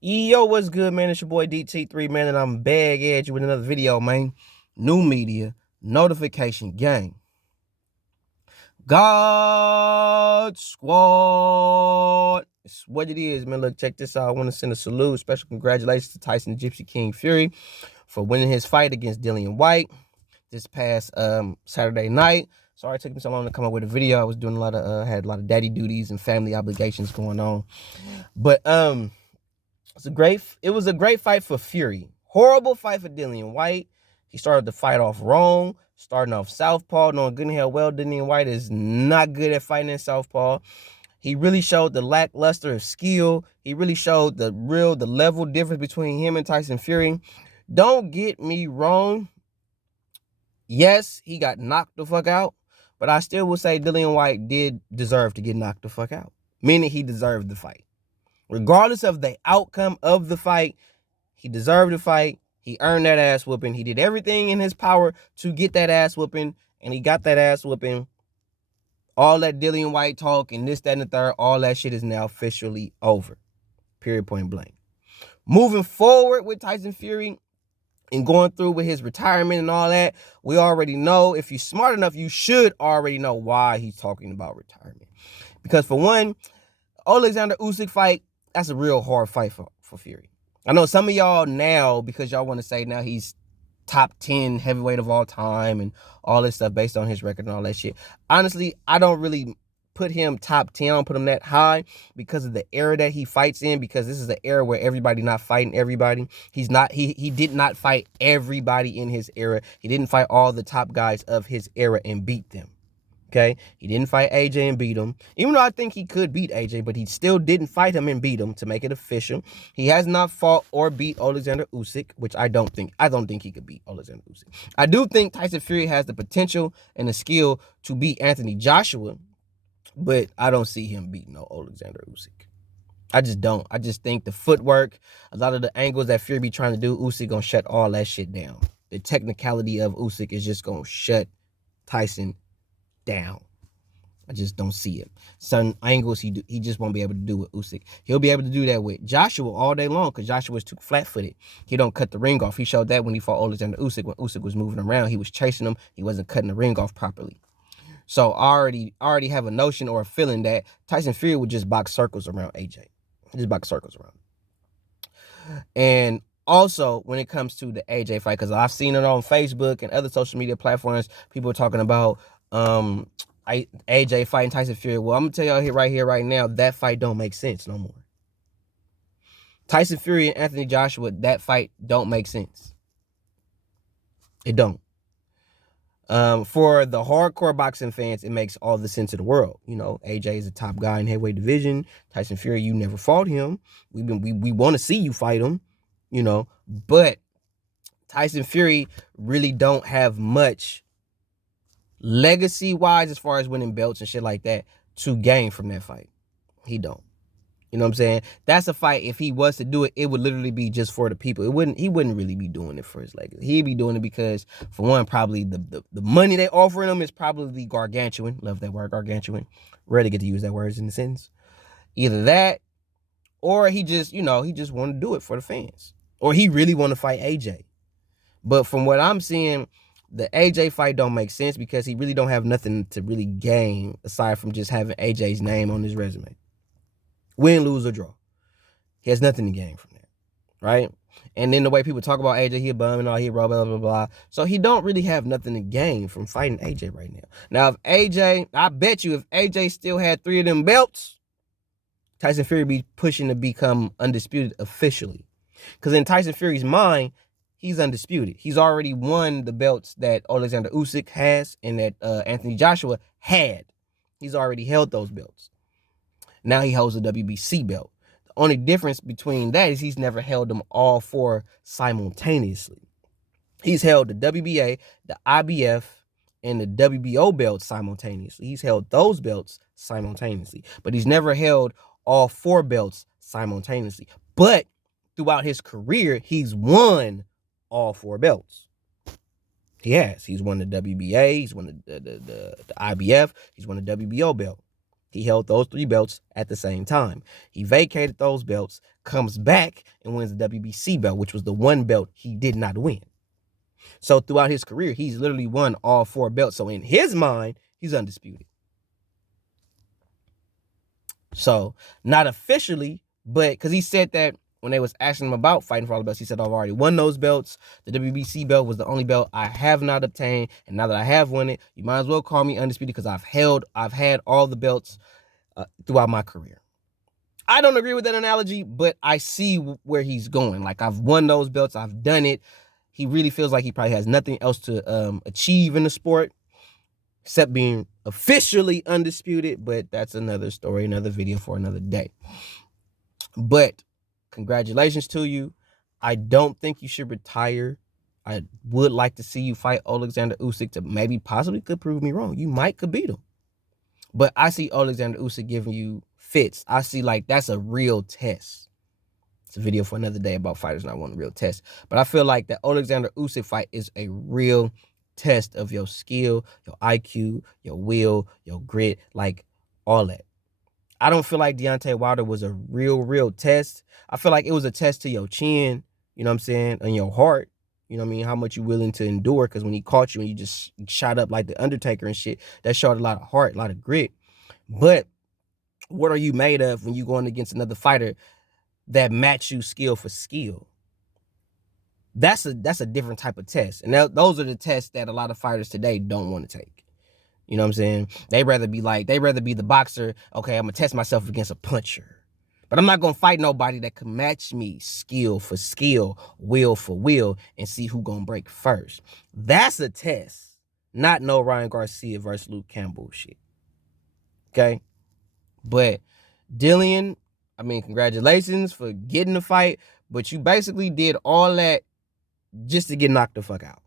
Yo, what's good, man? It's your boy DT3, man, and I'm back at you with another video, man. New media, notification gang. God Squad. It's what it is, man. Look, check this out. I want to send a salute, special congratulations to Tyson Gypsy King Fury for winning his fight against Dillian White this past Saturday night. Sorry it took me so long to come up with a video. I was doing had a lot of daddy duties and family obligations going on. But it was a great fight for Fury. Horrible fight for Dillian White. He started the fight off wrong, starting off southpaw, knowing good and hell well Dillian White is not good at fighting in southpaw. He really showed the lackluster of skill. He really showed the level difference between him and Tyson Fury. Don't get me wrong. Yes, he got knocked the fuck out, but I still will say Dillian White did deserve to get knocked the fuck out, meaning he deserved the fight. Regardless of the outcome of the fight, he deserved the fight. He earned that ass whooping. He did everything in his power to get that ass whooping, and he got that ass whooping. All that Dillian White talk and this, that, and the third, all that shit is now officially over. Period, point blank. Moving forward with Tyson Fury and going through with his retirement and all that, we already know, if you're smart enough, you should already know why he's talking about retirement. Because for one, Alexander Usyk fight, that's a real hard fight for Fury. I know some of y'all now, because y'all want to say now he's top 10 heavyweight of all time and all this stuff based on his record and all that shit. Honestly, I don't really put him top 10. I don't put him that high because of the era that he fights in, because this is the era where everybody not fighting everybody. He did not fight everybody in his era. He didn't fight all the top guys of his era and beat them. Okay, he didn't fight AJ and beat him, even though I think he could beat AJ, but he still didn't fight him and beat him to make it official. He has not fought or beat Alexander Usyk, which I don't think he could beat Alexander Usyk. I do think Tyson Fury has the potential and the skill to beat Anthony Joshua, but I don't see him beating no Alexander Usyk. I just don't. I just think the footwork, a lot of the angles that Fury be trying to do, Usyk gonna shut all that shit down. The technicality of Usyk is just gonna shut Tyson down. I just don't see it. Some angles he just won't be able to do with Usyk. He'll be able to do that with Joshua all day long, because Joshua is too flat-footed. He don't cut the ring off. He showed that when he fought Alexander Usyk. When Usyk was moving around, he was chasing him. He wasn't cutting the ring off properly. So I already have a notion or a feeling that Tyson Fury would just box circles around AJ. Just box circles around. And also, when it comes to the AJ fight, because I've seen it on Facebook and other social media platforms, people are talking about AJ fighting Tyson Fury. Well, I'm gonna tell y'all right now, that fight don't make sense no more. Tyson Fury and Anthony Joshua, that fight don't make sense. It don't. For the hardcore boxing fans, it makes all the sense of the world. You know, AJ is a top guy in heavyweight division. Tyson Fury, you never fought him. We want to see you fight him, you know. But Tyson Fury really don't have much legacy-wise as far as winning belts and shit like that to gain from that fight. He don't. You know what I'm saying? That's a fight, if he was to do it, it would literally be just for the people. He wouldn't really be doing it for his legacy. He'd be doing it because, for one, probably the money they offering him is probably gargantuan. Love that word, gargantuan. Rarely get to use that word in the sentence. Either that, or he just wanted to do it for the fans. Or he really want to fight AJ. But from what I'm seeing, the AJ fight don't make sense because he really don't have nothing to really gain aside from just having AJ's name on his resume. Win, lose, or draw. He has nothing to gain from that, right? And then the way people talk about AJ, he a bum and all, he blah, blah, blah, blah. So he don't really have nothing to gain from fighting AJ right now. Now, I bet you if AJ still had 3 of them belts, Tyson Fury be pushing to become undisputed officially. Because in Tyson Fury's mind, he's undisputed. He's already won the belts that Alexander Usyk has and that Anthony Joshua had. He's already held those belts. Now he holds a WBC belt. The only difference between that is he's never held them all 4 simultaneously. He's held the WBA, the IBF, and the WBO belts simultaneously. He's held those belts simultaneously, but he's never held all 4 belts simultaneously. But throughout his career, he's won all 4 belts. He has. He's won the WBA, he's won the IBF, he's won the WBO belt. He held those 3 belts at the same time. He vacated those belts, comes back, and wins the WBC belt, which was the one belt he did not win. So throughout his career, he's literally won all 4 belts. So in his mind, he's undisputed. So not officially, but because he said that when they was asking him about fighting for all the belts, he said, I've already won those belts. The WBC belt was the only belt I have not obtained. And now that I have won it, you might as well call me undisputed because I've had all the belts throughout my career. I don't agree with that analogy, but I see where he's going. Like, I've won those belts. I've done it. He really feels like he probably has nothing else to achieve in the sport except being officially undisputed. But that's another story, another video for another day. But congratulations to you. I don't think you should retire. I would like to see you fight Alexander Usyk to maybe possibly could prove me wrong. You might could beat him. But I see Alexander Usyk giving you fits. I see like that's a real test. It's a video for another day about fighters not wanting a real test. But I feel like the Alexander Usyk fight is a real test of your skill, your IQ, your will, your grit, like all that. I don't feel like Deontay Wilder was a real test. I feel like it was a test to your chin, you know what I'm saying, and your heart. You know what I mean? How much you willing to endure, because when he caught you and you just shot up like the Undertaker and shit, that showed a lot of heart, a lot of grit. But what are you made of when you going against another fighter that match you skill for skill? That's a different type of test. And those are the tests that a lot of fighters today don't want to take. You know what I'm saying? They'd rather be the boxer. Okay, I'm going to test myself against a puncher. But I'm not going to fight nobody that can match me skill for skill, will for will, and see who going to break first. That's a test. Not no Ryan Garcia versus Luke Campbell shit. Okay? But Dillian, I mean, congratulations for getting the fight. But you basically did all that just to get knocked the fuck out.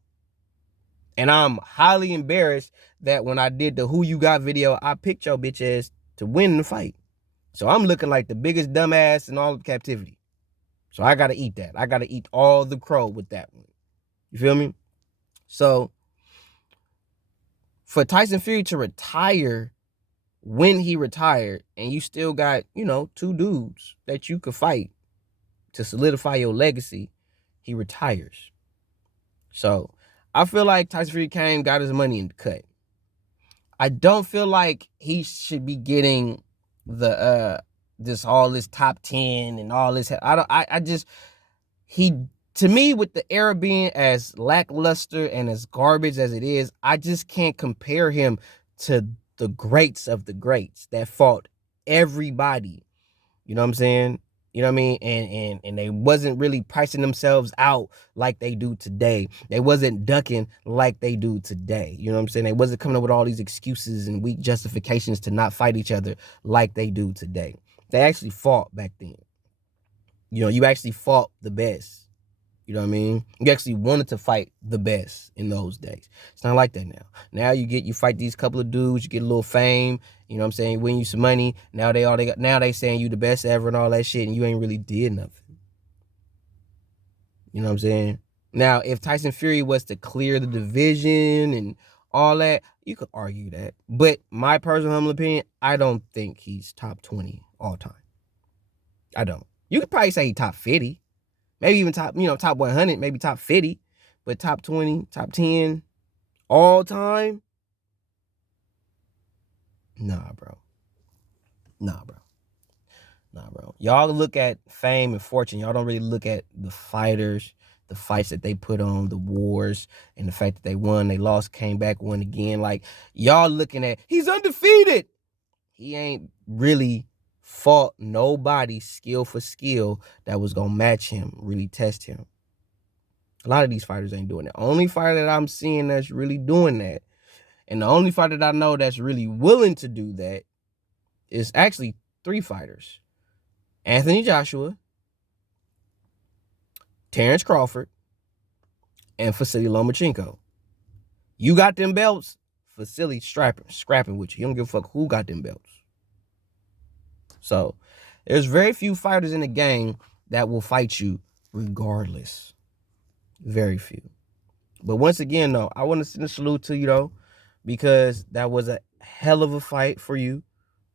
And I'm highly embarrassed that when I did the Who You Got video, I picked your bitch ass to win the fight. So I'm looking like the biggest dumbass in all of captivity. So I got to eat that. I got to eat all the crow with that one. You feel me? So for Tyson Fury to retire when he retired, and you still got, 2 dudes that you could fight to solidify your legacy, he retires. So I feel like Tyson Fury came, got his money in the cut. I don't feel like he should be getting the all this top 10 and all this. To me, with the era being as lackluster and as garbage as it is, I just can't compare him to the greats of the greats that fought everybody. You know what I'm saying? You know what I mean? And they wasn't really pricing themselves out like they do today. They wasn't ducking like they do today. You know what I'm saying? They wasn't coming up with all these excuses and weak justifications to not fight each other like they do today. They actually fought back then. You actually fought the best. You know what I mean? You actually wanted to fight the best in those days. It's not like that now. Now you fight these couple of dudes, you get a little fame, you know what I'm saying, win you some money. Now they saying you the best ever and all that shit, and you ain't really did nothing. You know what I'm saying? Now, if Tyson Fury was to clear the division and all that, you could argue that. But my personal humble opinion, I don't think he's top 20 all time. I don't. You could probably say he top 50. Maybe even top 100, maybe top 50, but top 20, top 10, all time? Nah, bro. Y'all look at fame and fortune. Y'all don't really look at the fighters, the fights that they put on, the wars, and the fact that they won, they lost, came back, won again. Like, y'all looking at, he's undefeated. He ain't really fought nobody skill for skill that was going to match him, really test him. A lot of these fighters ain't doing it. The only fighter that I'm seeing that's really doing that, and the only fighter that I know that's really willing to do that, is actually 3 fighters. Anthony Joshua, Terrence Crawford, and Vasily Lomachenko. You got them belts, Vasily scrapping with you. He don't give a fuck who got them belts. So there's very few fighters in the game that will fight you regardless. Very few. But once again, though, I want to send a salute to you, though, because that was a hell of a fight for you.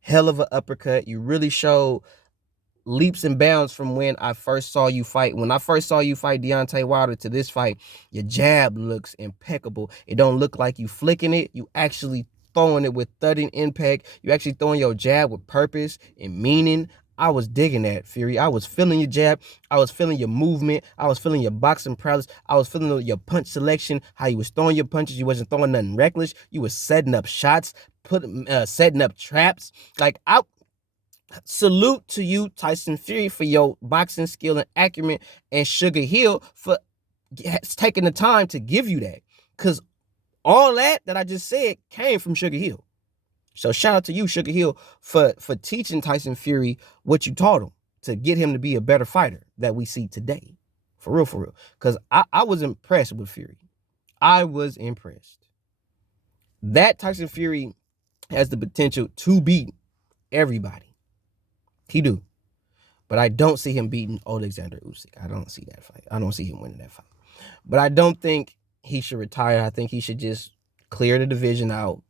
hell of an uppercut. You really showed leaps and bounds from when I first saw you fight. When I first saw you fight Deontay Wilder to this fight, your jab looks impeccable. It don't look like you flicking it. You actually throwing it with thudding impact. You actually throwing your jab with purpose and meaning. I was digging that, Fury. I was feeling your jab. I was feeling your movement. I was feeling your boxing prowess. I was feeling your punch selection, how you was throwing your punches. You wasn't throwing nothing reckless. You was setting up shots, setting up traps. Like, I salute to you, Tyson Fury, for your boxing skill and acumen, and Sugar Hill for taking the time to give you that. Because all that I just said came from Sugar Hill. So shout out to you, Sugar Hill, for teaching Tyson Fury what you taught him to get him to be a better fighter that we see today. For real, for real. Because I was impressed with Fury. I was impressed. That Tyson Fury has the potential to beat everybody. He do. But I don't see him beating Alexander Usyk. I don't see that fight. I don't see him winning that fight. But I don't think he should retire. I think he should just clear the division out,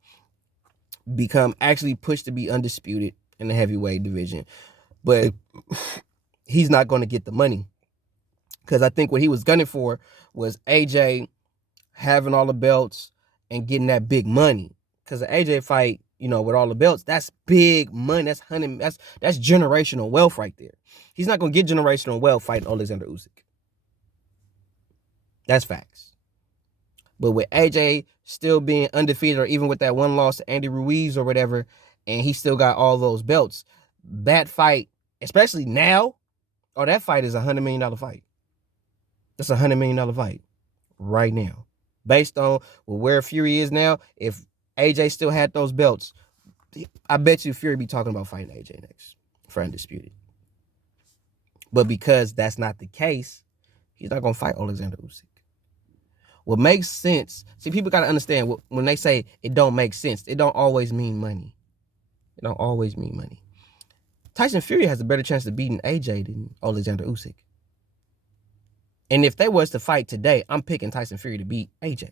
become actually pushed to be undisputed in the heavyweight division. But he's not going to get the money, because I think what he was gunning for was AJ having all the belts and getting that big money. Because the AJ fight, you know, with all the belts, that's big money. That's generational wealth right there. He's not going to get generational wealth fighting Alexander Usyk. That's facts. But with AJ still being undefeated, or even with that one loss to Andy Ruiz or whatever, and he still got all those belts, that fight, especially now, that fight is $100 million fight. That's $100 million fight right now. Based on where Fury is now, if AJ still had those belts, I bet you Fury be talking about fighting AJ next for undisputed. But because that's not the case, he's not going to fight Alexander Usyk. What makes sense, see, people got to understand, when they say it don't make sense, it don't always mean money. It don't always mean money. Tyson Fury has a better chance of beating AJ than Alexander Usyk. And if they was to fight today, I'm picking Tyson Fury to beat AJ.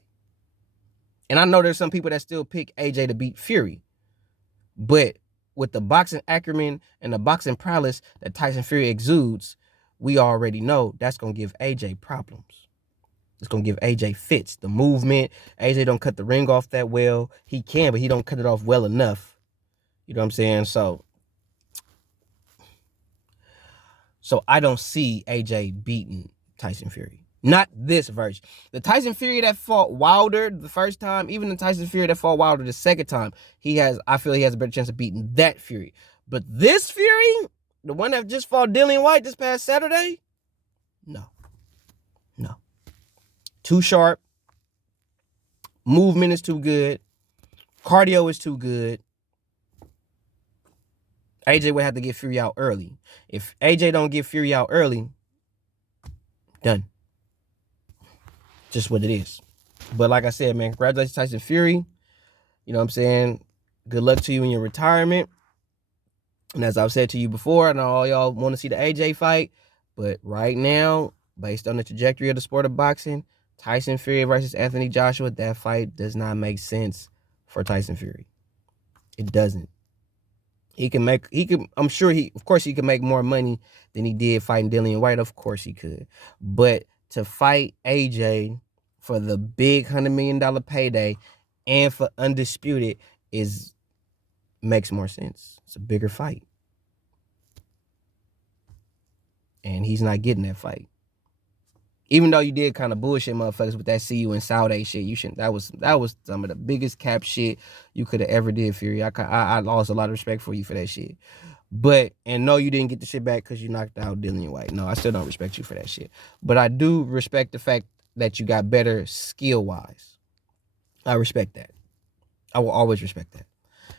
And I know there's some people that still pick AJ to beat Fury. But with the boxing acumen and the boxing prowess that Tyson Fury exudes, we already know that's going to give AJ problems. It's going to give AJ fits. The movement, AJ don't cut the ring off that well. He can, but he don't cut it off well enough. You know what I'm saying? So I don't see AJ beating Tyson Fury. Not this version. The Tyson Fury that fought Wilder the first time, even the Tyson Fury that fought Wilder the second time, I feel he has a better chance of beating that Fury. But this Fury, the one that just fought Dillian White this past Saturday, no. Too sharp. Movement is too good. Cardio is too good. AJ would have to get Fury out early. If AJ don't get Fury out early, done. Just what it is. But like I said, man, congratulations, Tyson Fury. You know what I'm saying? Good luck to you in your retirement. And as I've said to you before, I know all y'all want to see the AJ fight, but right now, based on the trajectory of the sport of boxing, Tyson Fury versus Anthony Joshua, that fight does not make sense for Tyson Fury. It doesn't. I'm sure of course he could make more money than he did fighting Dillian White. Of course he could. But to fight AJ for the big $100 million payday and for undisputed makes more sense. It's a bigger fight. And he's not getting that fight. Even though you did kind of bullshit motherfuckers with that see you in Saudi shit, you shouldn't. That was some of the biggest cap shit you could have ever did, Fury. I lost a lot of respect for you for that shit. And no, you didn't get the shit back because you knocked out Dillian White. No, I still don't respect you for that shit. But I do respect the fact that you got better skill-wise. I respect that. I will always respect that.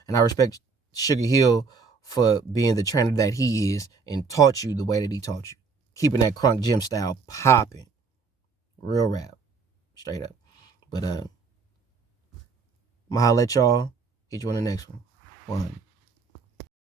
And I respect Sugar Hill for being the trainer that he is and taught you the way that he taught you. Keeping that Crunk Gym style popping. Real rap. Straight up. But I'm going to holler at y'all. Hit you on the next one. 1.